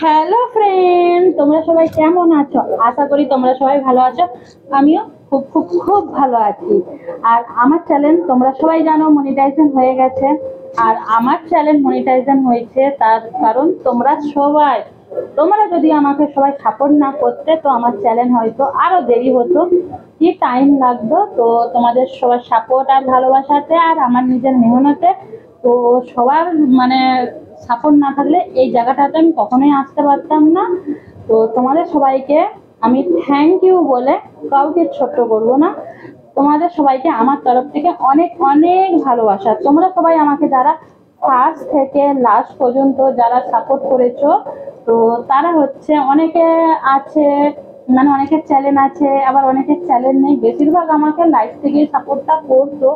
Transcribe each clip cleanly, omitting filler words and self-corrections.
Hello friend, তোমরা সবাই কেমন আছো? আশা করি তোমরা সবাই ভালো আছো। আমিও খুব খুব খুব ভালো আছি। আর আমার চ্যানেল তোমরা সবাই জানো মনিটাইজেশন হয়ে গেছে। আর আমার চ্যানেল মনিটাইজেশন হয়েছে তার কারণ তোমরা যদি আমাকে সবাই সাপোর্ট না করতে তো আমার চ্যানেল হয়তো আরো দেরি হতো, কি টাইম লাগতো। তো তোমাদের সবার সাপোর্ট আর ভালোবাসাতে আর আমার নিজের মেহনতে, তো সবার মানে সাপোর্ট না থাকলে এই জায়গাটাতে আমি কখনোই আসতে পারতাম না। তো তোমাদের সবাইকে আমি থ্যাংক ইউ বলে কাউকে ছোট্ট করবো না। তোমাদের সবাইকে আমার তরফ থেকে অনেক অনেক ভালোবাসা। তোমরা সবাই আমাকে যারা ফার্স্ট থেকে লাস্ট পর্যন্ত যারা সাপোর্ট করেছো, তো তারা হচ্ছে অনেকে আছে, মানে অনেকের চ্যানেল আছে, আবার অনেকের চ্যানেল নেই। বেশিরভাগ আমাকে লাইভ থেকে সাপোর্টটা করতো।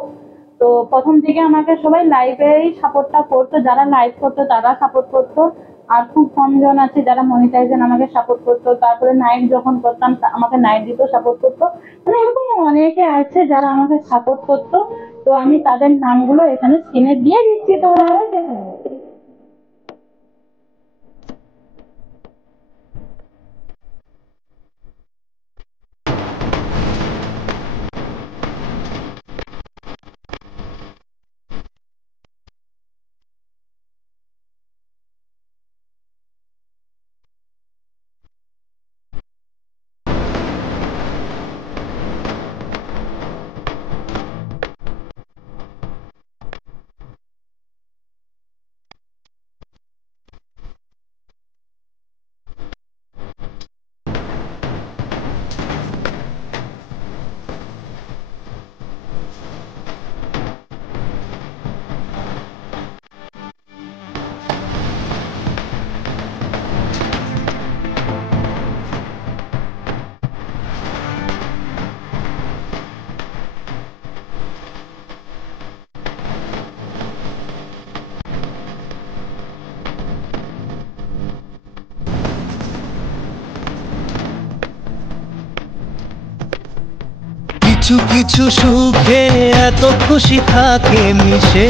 তো প্রথম থেকে আমাকে সবাই লাইভেই সাপোর্টটা করতো, যারা লাইভ করতো তারা সাপোর্ট করতো। আর খুব কম জন আছে যারা মনিটাইজেশন আমাকে সাপোর্ট করতো। তারপরে নাইট যখন করতাম আমাকে নাইট দিতেও সাপোর্ট করতো। মানে এরকম অনেকে আছে যারা আমাকে সাপোর্ট করতো। তো আমি তাদের নামগুলো এখানে স্ক্রিনে দিয়ে দিচ্ছি, তোমরা দেখে নেবে। কিছু কিছু সুখে এত খুশি থাকে মিশে,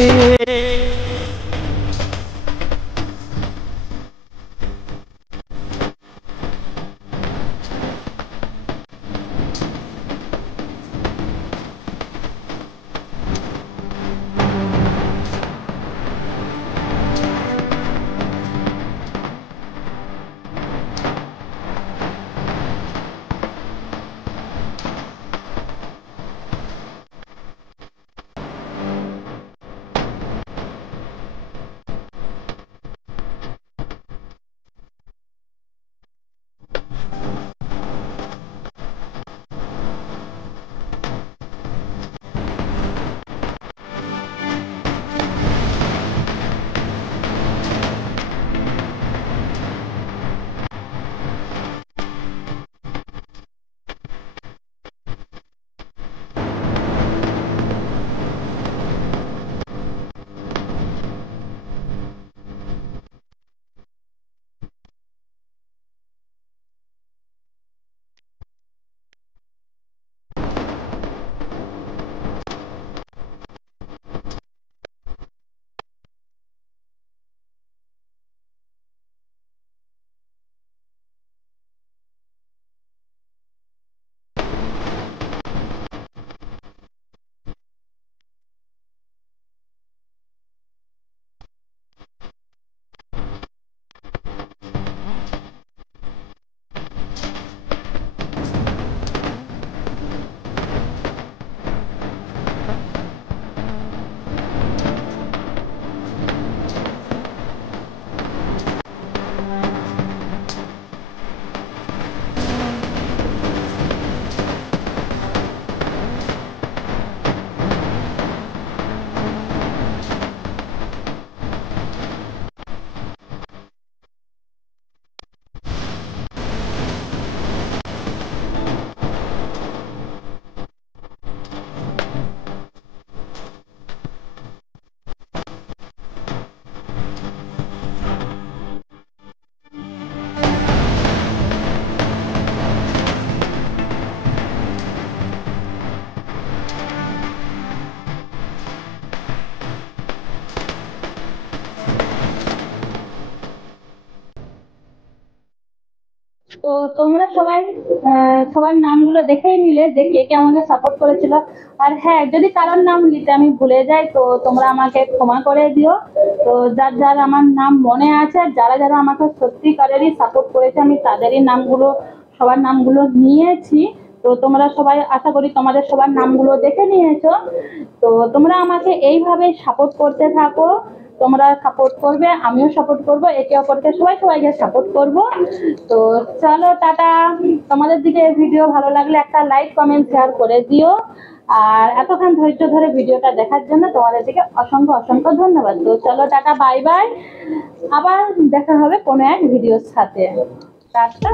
তো তোমরা সবাই সবার নামগুলো দেখেই নিলে যে কে কে আমাকে সাপোর্ট করেছিল। আর হ্যাঁ, যদি কারোর নাম নিতে আমি ভুলে যাই তো তোমরা আমাকে ক্ষমা করে দিও। তো যার যার আমার নাম মনে আছে, আর যারা যারা আমাকে সত্যিকারেরই সাপোর্ট করেছে আমি তাদেরই নামগুলো, সবার নামগুলো নিয়েছি। তো তোমরা সবাই, আশা করি তোমাদের সবার নামগুলো দেখে নিয়েছো। তো তোমরা আমাকে এইভাবে সাপোর্ট করতে থাকো, তোমরা সাপোর্ট করবে, আমিও সাপোর্ট করব, একে অপরকে সবাই সবাইকে সাপোর্ট করব। তো চলো টাটা। তোমাদের দিকে ভিডিও ভালো লাগলে একটা লাইক কমেন্ট শেয়ার করে দিও। আর এতক্ষণ ধৈর্য ধরে ভিডিওটা দেখার জন্য তোমাদের দিকে অসংখ্য অসংখ্য ধন্যবাদ। তো চলো টাটা, বাই বাই। আবার দেখা হবে কোনো এক ভিডিওর সাথে। টাটা।